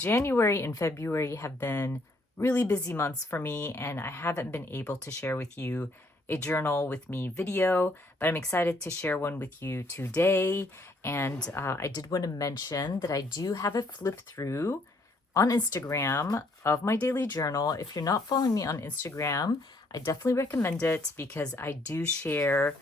January and February have been really busy months for me, and I haven't been able to share with you a journal with me video, but I'm excited to share one with you today. And I did want to mention that I do have a flip through on Instagram of my daily journal. If you're not following me on Instagram, I definitely recommend it because I do share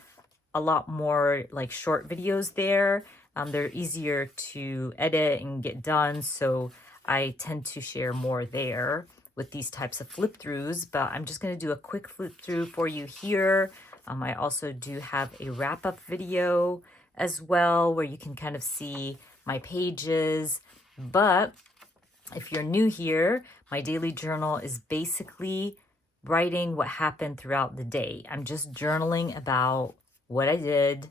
a lot more like short videos there. They're easier to edit and get done, so I tend to share more there with these types of flip throughs, but I'm just going to do a quick flip through for you here. I also do have a wrap up video as well where you can kind of see my pages. But if you're new here, my daily journal is basically writing what happened throughout the day. I'm just journaling about what I did,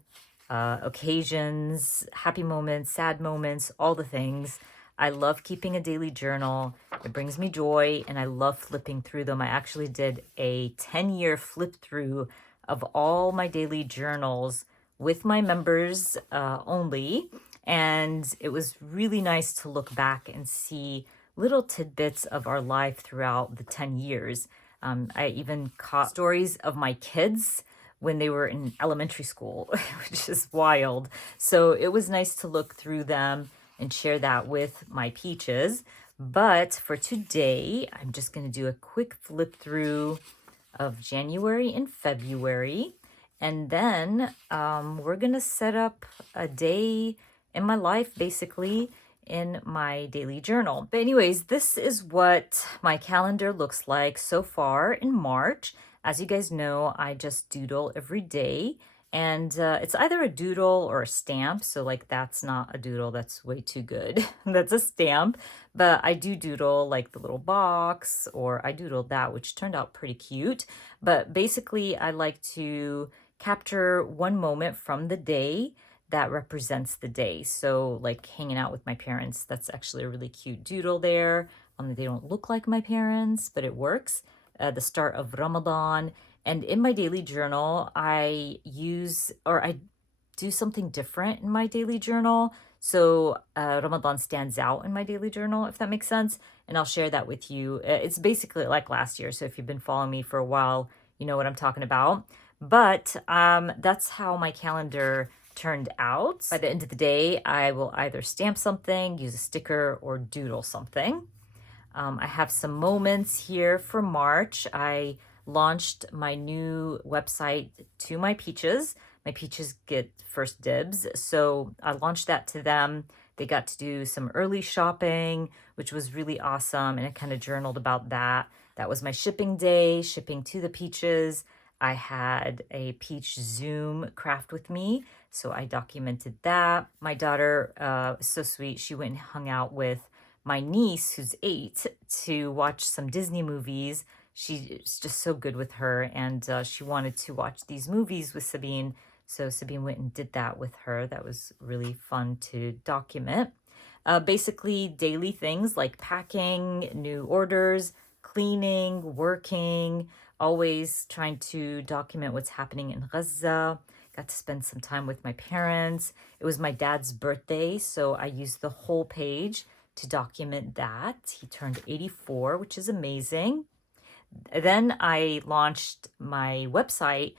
occasions, happy moments, sad moments, all the things. I love keeping a daily journal. It brings me joy, and I love flipping through them. I actually did a 10-year flip through of all my daily journals with my members only. And it was really nice to look back and see little tidbits of our life throughout the 10 years. I even caught stories of my kids when they were in elementary school, which is wild. So it was nice to look through them and share that with my peaches. But for today, I'm just going to do a quick flip through of January and February. And then we're going to set up a day in my life, basically, in my daily journal. But anyways, this is what my calendar looks like so far in March. As you guys know, I just doodle every day, and it's either a doodle or a stamp. So like that's not a doodle, that's way too good. That's a stamp. But I do doodle like the little box, or I doodled that, which turned out pretty cute. But basically, I like to capture one moment from the day that represents the day. So like hanging out with my parents, that's actually a really cute doodle there. They don't look like my parents, but it works. The start of Ramadan. And in my daily journal, I do something different in my daily journal. So Ramadan stands out in my daily journal, if that makes sense. And I'll share that with you. It's basically like last year. So if you've been following me for a while, you know what I'm talking about. But that's how my calendar turned out. By the end of the day, I will either stamp something, use a sticker, or doodle something. I have some moments here for March. I launched my new website to my peaches. My peaches get first dibs, so I launched that to them. They got to do some early shopping, which was really awesome, and I kind of journaled about that. That was my shipping day, shipping to the peaches. I had a peach Zoom craft with me, so I documented that. My daughter is so sweet. She went and hung out with my niece, who's 8, to watch some Disney movies. She's just so good with her, and she wanted to watch these movies with Sabine, so Sabine went and did that with her. That was really fun to document. Basically, daily things like packing, new orders, cleaning, working, always trying to document what's happening in Gaza. Got to spend some time with my parents. It was my dad's birthday, so I used the whole page to document that. He turned 84, which is amazing. Then I launched my website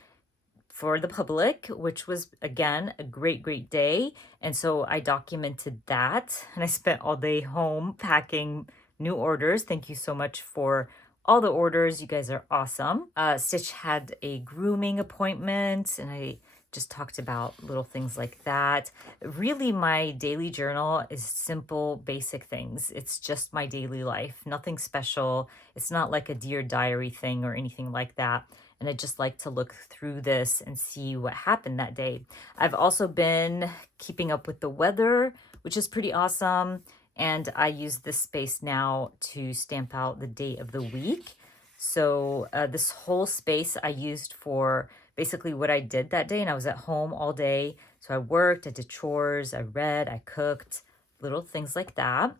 for the public, which was, again, a great day. And so I documented that, and I spent all day home packing new orders. Thank you so much for all the orders. You guys are awesome. Stitch had a grooming appointment, and I just talked about little things like that. Really, my daily journal is simple, basic things. It's just my daily life, nothing special. It's not like a Dear Diary thing or anything like that. And I just like to look through this and see what happened that day. I've also been keeping up with the weather, which is pretty awesome. And I use this space now to stamp out the day of the week. So this whole space I used for basically what I did that day, and I was at home all day. So I worked, I did chores, I read, I cooked, little things like that.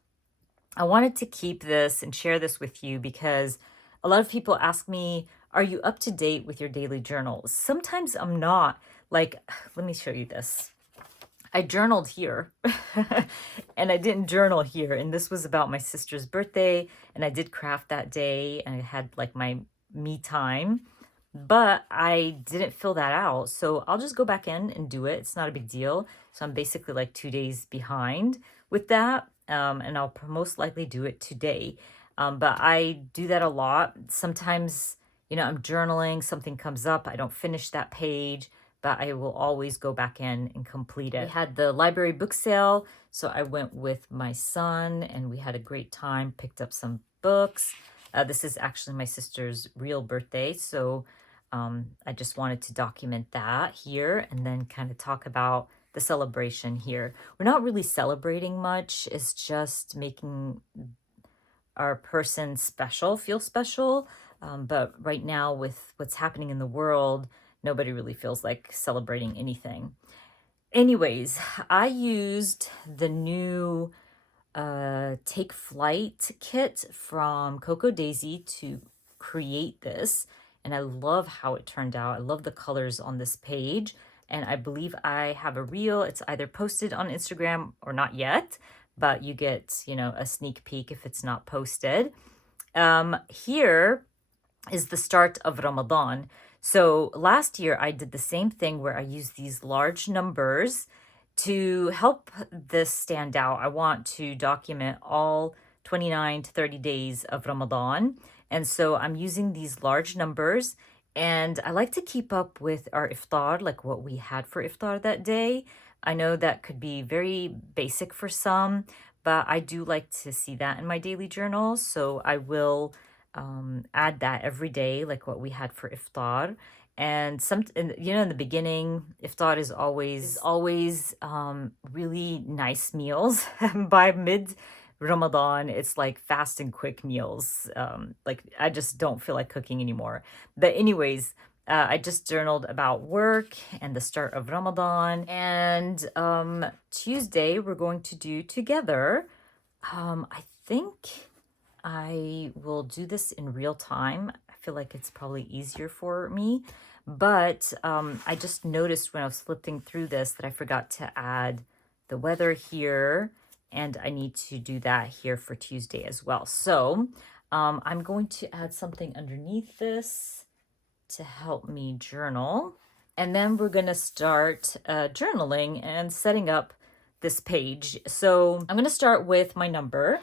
I wanted to keep this and share this with you because a lot of people ask me, are you up to date with your daily journal? Sometimes I'm not. Like, let me show you this. I journaled here and I didn't journal here. And this was about my sister's birthday, and I did craft that day and I had like my me time, but I didn't fill that out. So I'll just go back in and do it. It's not a big deal. So I'm basically like 2 days behind with that. And I'll most likely do it today. But I do that a lot. Sometimes, I'm journaling, something comes up, I don't finish that page, but I will always go back in and complete it. We had the library book sale, so I went with my son and we had a great time, picked up some books. This is actually my sister's real birthday, so I just wanted to document that here and then kind of talk about the celebration here. We're not really celebrating much, it's just making our person special, feel special. But right now, with what's happening in the world, nobody really feels like celebrating anything. Anyways, I used the new Take Flight kit from Coco Daisy to create this. And I love how it turned out. I love the colors on this page. And I believe I have a reel. It's either posted on Instagram or not yet, but you get, a sneak peek if it's not posted. Here is the start of Ramadan. So last year I did the same thing where I used these large numbers to help this stand out. I want to document all 29 to 30 days of Ramadan. And so I'm using these large numbers, and I like to keep up with our iftar, like what we had for iftar that day. I know that could be very basic for some, but I do like to see that in my daily journal. So I will add that every day, like what we had for iftar. And in the beginning, iftar is always really nice meals. By mid Ramadan, it's like fast and quick meals. Like I just don't feel like cooking anymore. But anyways, I just journaled about work and the start of Ramadan. And Tuesday, we're going to do together. I think I will do this in real time. I feel like it's probably easier for me. But I just noticed when I was flipping through this that I forgot to add the weather here. And I need to do that here for Tuesday as well. So I'm going to add something underneath this to help me journal. And then we're going to start journaling and setting up this page. So I'm going to start with my number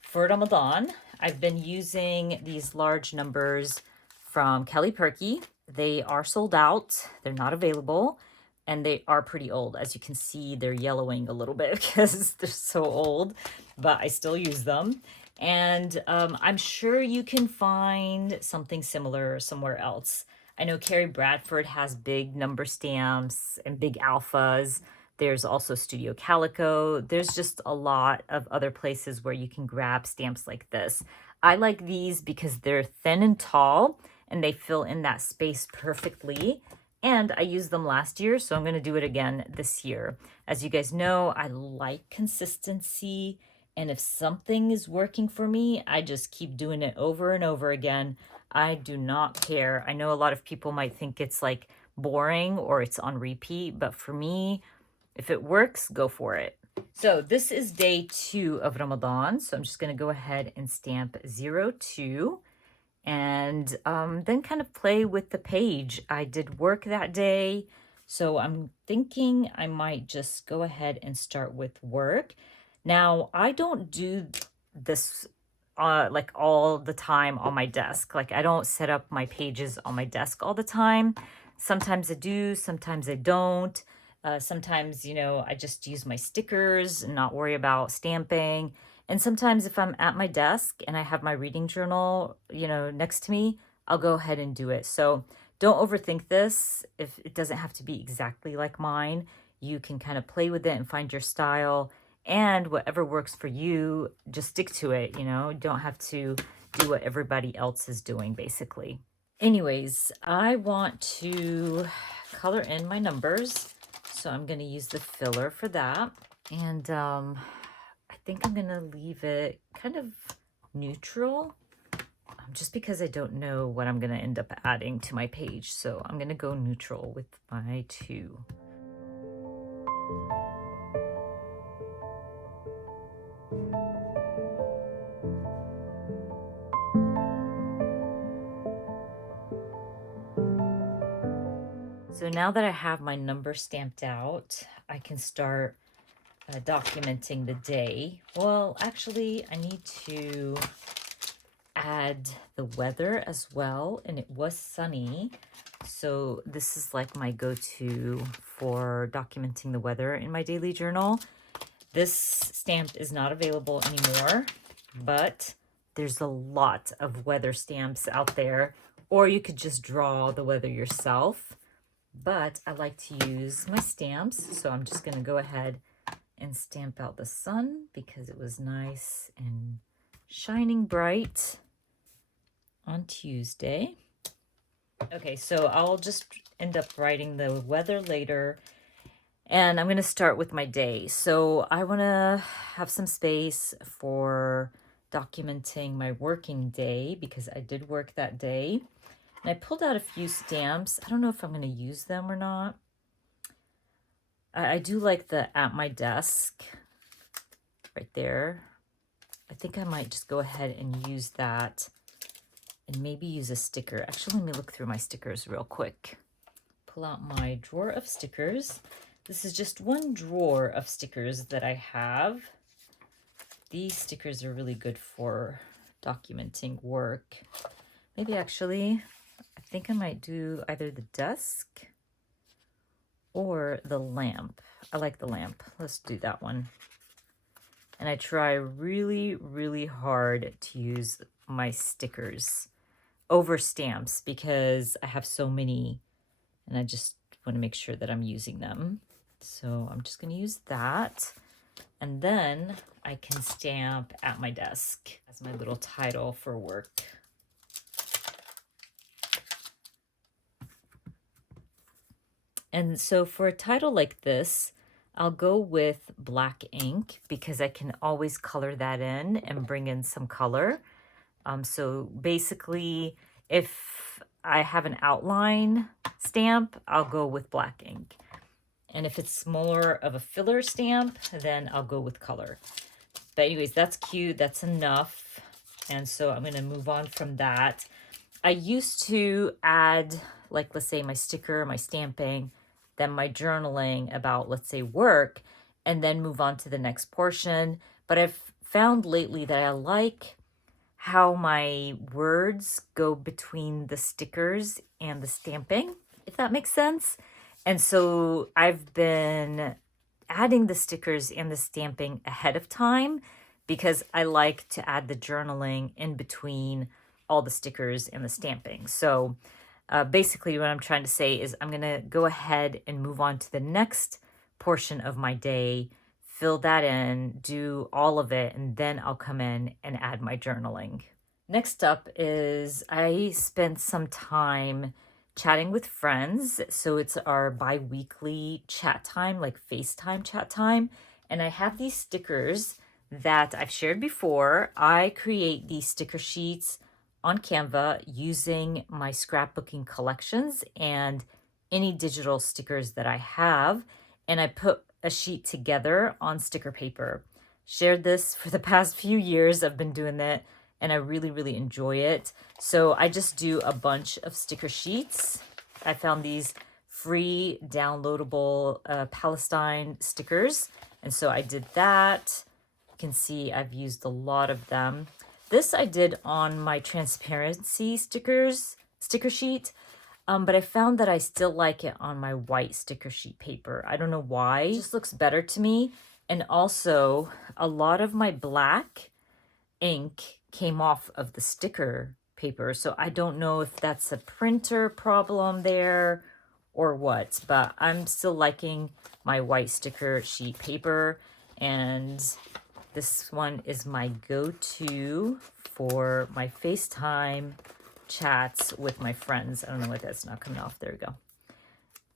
for Ramadan. I've been using these large numbers from Purkey. They are sold out. They're not available. And they are pretty old. As you can see, they're yellowing a little bit because they're so old, but I still use them. And I'm sure you can find something similar somewhere else. I know Carrie Bradford has big number stamps and big alphas. There's also Studio Calico. There's just a lot of other places where you can grab stamps like this. I like these because they're thin and tall and they fill in that space perfectly. And I used them last year, so I'm going to do it again this year. As you guys know, I like consistency. And if something is working for me, I just keep doing it over and over again. I do not care. I know a lot of people might think it's like boring or it's on repeat, but for me, if it works, go for it. So this is day 2 of Ramadan. So I'm just going to go ahead and stamp 02 and then kind of play with the page. I did work that day, so I'm thinking I might just go ahead and start with work. Now, I don't do this like all the time on my desk. Like I don't set up my pages on my desk all the time. Sometimes I do, sometimes I don't. Sometimes, I just use my stickers and not worry about stamping. And sometimes if I'm at my desk and I have my reading journal, next to me, I'll go ahead and do it. So don't overthink this. If it doesn't have to be exactly like mine, you can kind of play with it and find your style. And whatever works for you, just stick to it, You don't have to do what everybody else is doing, basically. Anyways, I want to color in my numbers. So I'm going to use the filler for that. And I think I'm going to leave it kind of neutral, just because I don't know what I'm going to end up adding to my page. So I'm going to go neutral with my 2. So now that I have my number stamped out, I can start documenting the day. Well, actually, I need to add the weather as well, and it was sunny. So this is like my go-to for documenting the weather in my daily journal. This stamp is not available anymore, but there's a lot of weather stamps out there, or you could just draw the weather yourself. But I like to use my stamps, so I'm just going to go ahead and stamp out the sun because it was nice and shining bright on Tuesday. Okay, so I'll just end up writing the weather later, and I'm going to start with my day. So I want to have some space for documenting my working day because I did work that day. And I pulled out a few stamps. I don't know if I'm going to use them or not. I do like the at my desk right there. I think I might just go ahead and use that and maybe use a sticker. Actually, let me look through my stickers real quick. Pull out my drawer of stickers. This is just one drawer of stickers that I have. These stickers are really good for documenting work. Maybe actually, I think I might do either the desk or the lamp. I like the lamp. Let's do that one. And I try really, really hard to use my stickers over stamps because I have so many and I just want to make sure that I'm using them. So I'm just going to use that. And then I can stamp at my desk as my little title for work. And so for a title like this, I'll go with black ink because I can always color that in and bring in some color. So basically, if I have an outline stamp, I'll go with black ink. And if it's more of a filler stamp, then I'll go with color. But anyways, that's cute. That's enough. And so I'm going to move on from that. I used to add, like, let's say my sticker, my stamping, then my journaling about, let's say, work, and then move on to the next portion. But I've found lately that I like how my words go between the stickers and the stamping, if that makes sense. And so I've been adding the stickers and the stamping ahead of time because I like to add the journaling in between all the stickers and the stamping. So basically what I'm trying to say is I'm going to go ahead and move on to the next portion of my day, fill that in, do all of it, and then I'll come in and add my journaling. Next up is I spent some time chatting with friends. So it's our bi-weekly chat time, like FaceTime chat time. And I have these stickers that I've shared before. I create these sticker sheets on Canva using my scrapbooking collections and any digital stickers that I have. And I put a sheet together on sticker paper. Shared this for the past few years. I've been doing that and I really, really enjoy it. So I just do a bunch of sticker sheets. I found these free downloadable Palestine stickers. And so I did that. You can see I've used a lot of them. This I did on my transparency sticker sheet. But I found that I still like it on my white sticker sheet paper. I don't know why. It just looks better to me. And also, a lot of my black ink came off of the sticker paper. So I don't know if that's a printer problem there or what. But I'm still liking my white sticker sheet paper. And this one is my go-to for my FaceTime chats with my friends. I don't know why that's not coming off. There we go.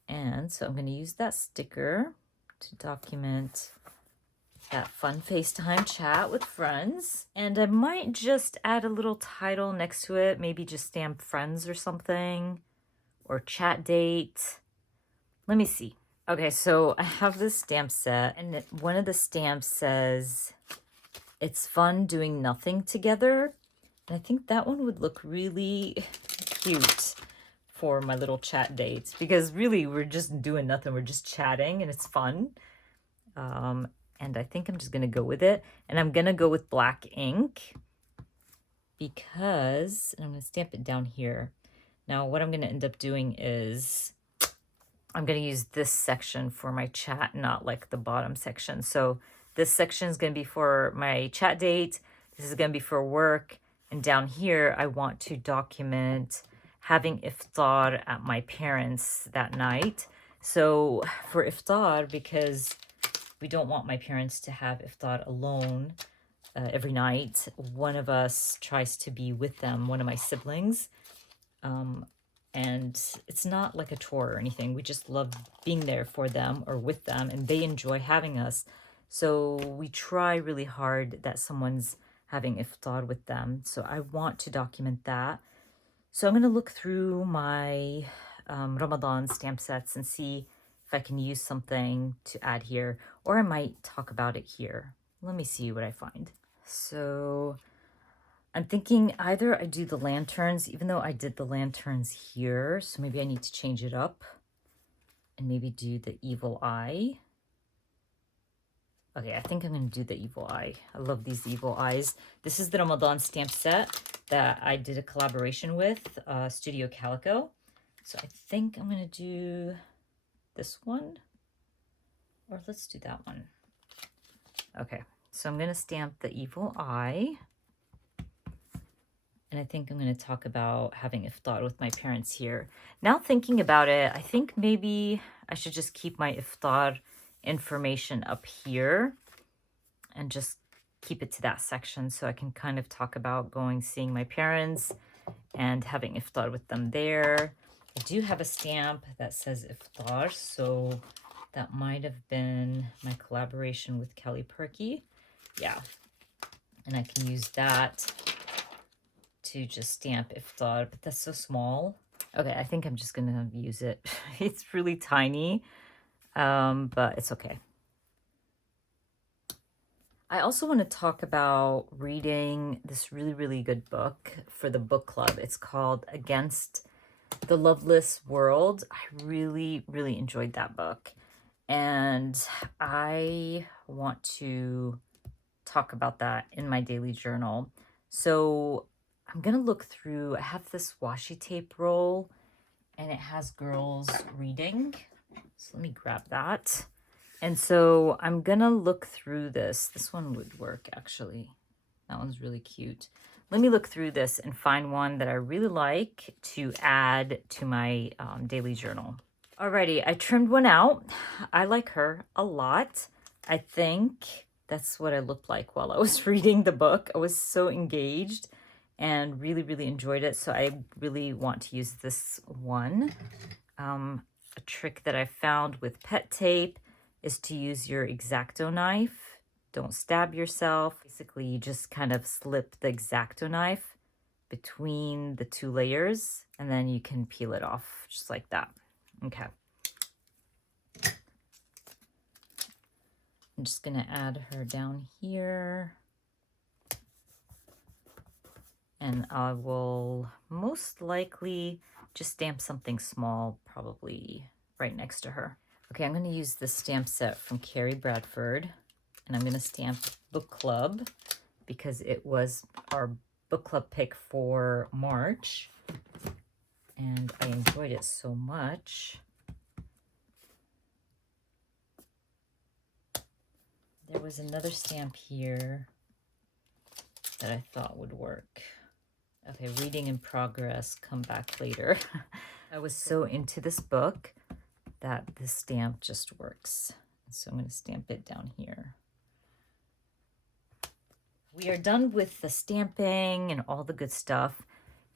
And so I'm going to use that sticker to document that fun FaceTime chat with friends. And I might just add a little title next to it. Maybe just stamp friends or something. Or chat date. Let me see. Okay, so I have this stamp set, and one of the stamps says, "It's fun doing nothing together." And I think that one would look really cute for my little chat dates, because really we're just doing nothing. We're just chatting and it's fun. And I think I'm just going to go with it. And I'm going to go with black ink because I'm going to stamp it down here. Now, what I'm going to end up doing is I'm going to use this section for my chat, not like the bottom section. So this section is going to be for my chat date. This is going to be for work. And down here, I want to document having iftar at my parents' that night. So for iftar, because we don't want my parents to have iftar alone every night, one of us tries to be with them, one of my siblings. And it's not like a chore or anything. We just love being there for them or with them, and they enjoy having us. So we try really hard that someone's having iftar with them. So I want to document that. So I'm going to look through my Ramadan stamp sets and see if I can use something to add here, or I might talk about it here. Let me see what I find. So I'm thinking either I do the lanterns, even though I did the lanterns here, so maybe I need to change it up and maybe do the evil eye. Okay, I think I'm going to do the evil eye. I love these evil eyes. This is the Ramadan stamp set that I did a collaboration with Studio Calico. So I think I'm going to do this one, or let's do that one. Okay, so I'm going to stamp the evil eye. And I think I'm going to talk about having iftar with my parents here. Now thinking about it, I think maybe I should just keep my iftar information up here and just keep it to that section so I can kind of talk about seeing my parents and having iftar with them there. I do have a stamp that says iftar, so that might have been my collaboration with Kelly Purkey. Yeah, and I can use that to just stamp iftar, but that's so small. Okay, I think I'm just gonna use it. It's really tiny, but it's okay. I also want to talk about reading this really, really good book for the book club. It's called Against the Loveless World. I really, really enjoyed that book. And I want to talk about that in my daily journal. So I'm going to look through, I have this washi tape roll and it has girls reading. So let me grab that. And so I'm going to look through this. This one would work actually. That one's really cute. Let me look through this and find one that I really like to add to my daily journal. Alrighty, I trimmed one out. I like her a lot. I think that's what I looked like while I was reading the book. I was so engaged and really, really enjoyed it. So I really want to use this one. A trick that I found with pet tape is to use your X-Acto knife. Don't stab yourself. Basically, you just kind of slip the X-Acto knife between the two layers and then you can peel it off just like that. Okay. I'm just going to add her down here. And I will most likely just stamp something small, probably right next to her. Okay, I'm going to use this stamp set from Carrie Bradford. And I'm going to stamp Book Club because it was our book club pick for March. And I enjoyed it so much. There was another stamp here that I thought would work. Okay, reading in progress, come back later. I was so into this book that this stamp just works. So I'm going to stamp it down here. We are done with the stamping and all the good stuff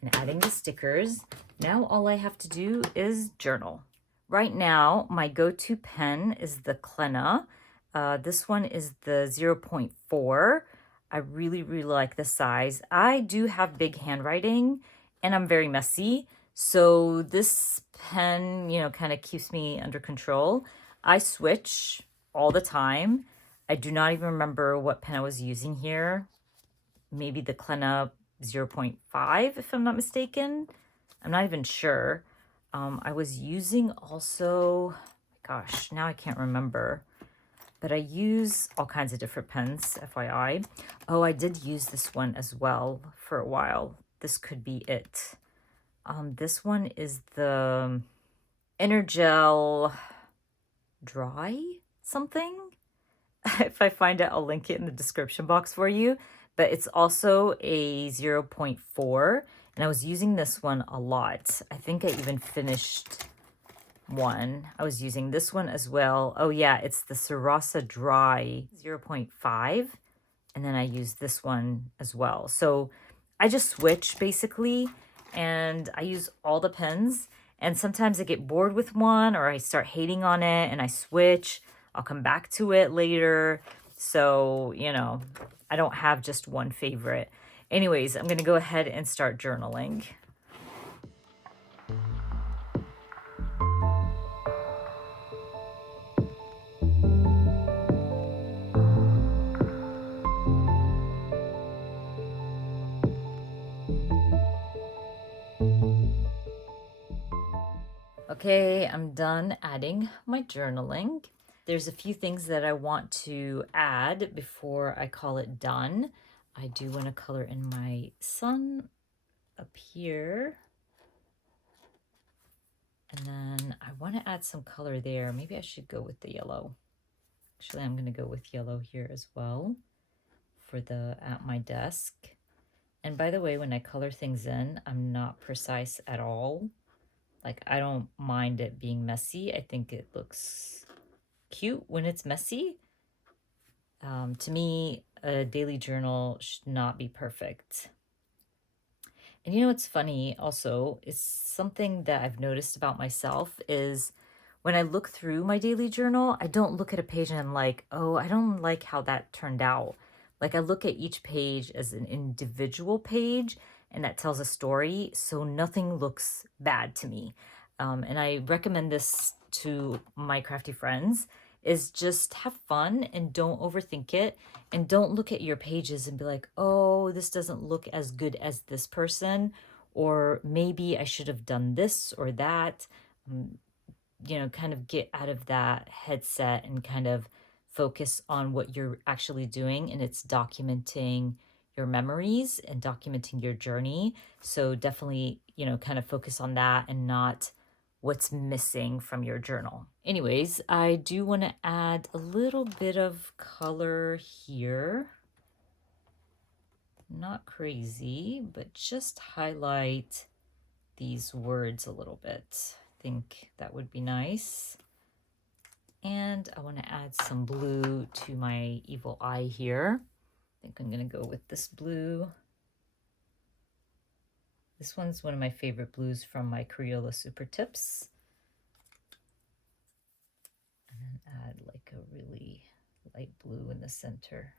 and adding the stickers. Now all I have to do is journal. Right now, my go-to pen is the Klenna. This one is the 0.4. I really, really like the size. I do have big handwriting and I'm very messy. So this pen, you know, kind of keeps me under control. I switch all the time. I do not even remember what pen I was using here. Maybe the Klenna 0.5, if I'm not mistaken. I'm not even sure. I was using also, gosh, now I can't remember. But I use all kinds of different pens, FYI. Oh, I did use this one as well for a while. This could be it. This one is the Energel Dry something. If I find it, I'll link it in the description box for you. But it's also a 0.4, and I was using this one a lot. I think I even finished one. I was using this one as well. Oh yeah, it's the Sarasa Dry 0.5, and then I use this one as well. So I just switch basically, and I use all the pens, and sometimes I get bored with one or I start hating on it and I switch. I'll come back to it later. So, you know, I don't have just one favorite. Anyways, I'm going to go ahead and start journaling. Okay, I'm done adding my journaling. There's a few things that I want to add before I call it done. I do want to color in my sun up here. And then I want to add some color there. Maybe I should go with the yellow. Actually, I'm going to go with yellow here as well for the at my desk. And by the way, when I color things in, I'm not precise at all. Like, I don't mind it being messy. I think it looks cute when it's messy. To me, a daily journal should not be perfect. And you know what's funny also, it's something that I've noticed about myself is when I look through my daily journal, I don't look at a page and I'm like, oh, I don't like how that turned out. Like, I look at each page as an individual page and that tells a story, so nothing looks bad to me. And I recommend this to my crafty friends, is just have fun and don't overthink it, and don't look at your pages and be like, oh, this doesn't look as good as this person, or maybe I should have done this or that. You know, kind of get out of that headset and kind of focus on what you're actually doing, and it's documenting your memories and documenting your journey. So definitely, you know, kind of focus on that and not what's missing from your journal. Anyways, I do want to add a little bit of color here. Not crazy, but just highlight these words a little bit. I think that would be nice. And I want to add some blue to my evil eye here. I think I'm going to go with this blue. This one's one of my favorite blues from my Crayola Super Tips. And then add like a really light blue in the center.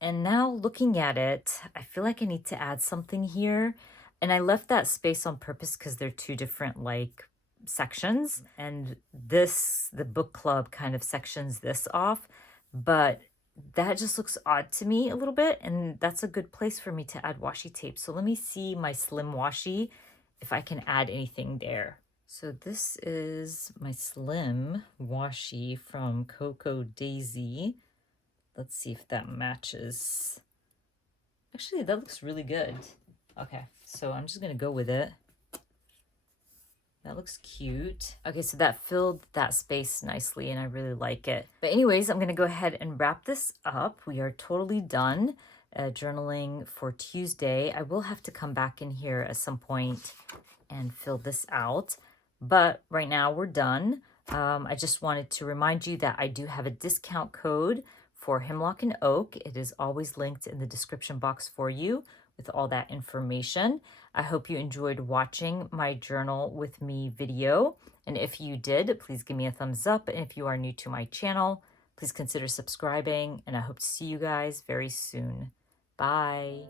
And now looking at it, I feel like I need to add something here. And I left that space on purpose because they're two different like sections. And this, the book club kind of sections this off, but that just looks odd to me a little bit. And that's a good place for me to add washi tape. So let me see my slim washi, if I can add anything there. So this is my slim washi from Coco Daisy. Let's see if that matches. Actually, that looks really good. Okay, so I'm just gonna go with it. That looks cute. Okay, so that filled that space nicely and I really like it. But anyways, I'm gonna go ahead and wrap this up. We are totally done journaling for Tuesday. I will have to come back in here at some point and fill this out. But right now we're done. I just wanted to remind you that I do have a discount code for Hemlock and Oak. It is always linked in the description box for you with all that information. I hope you enjoyed watching my journal with me video. And if you did, please give me a thumbs up. And if you are new to my channel, please consider subscribing. And I hope to see you guys very soon. Bye.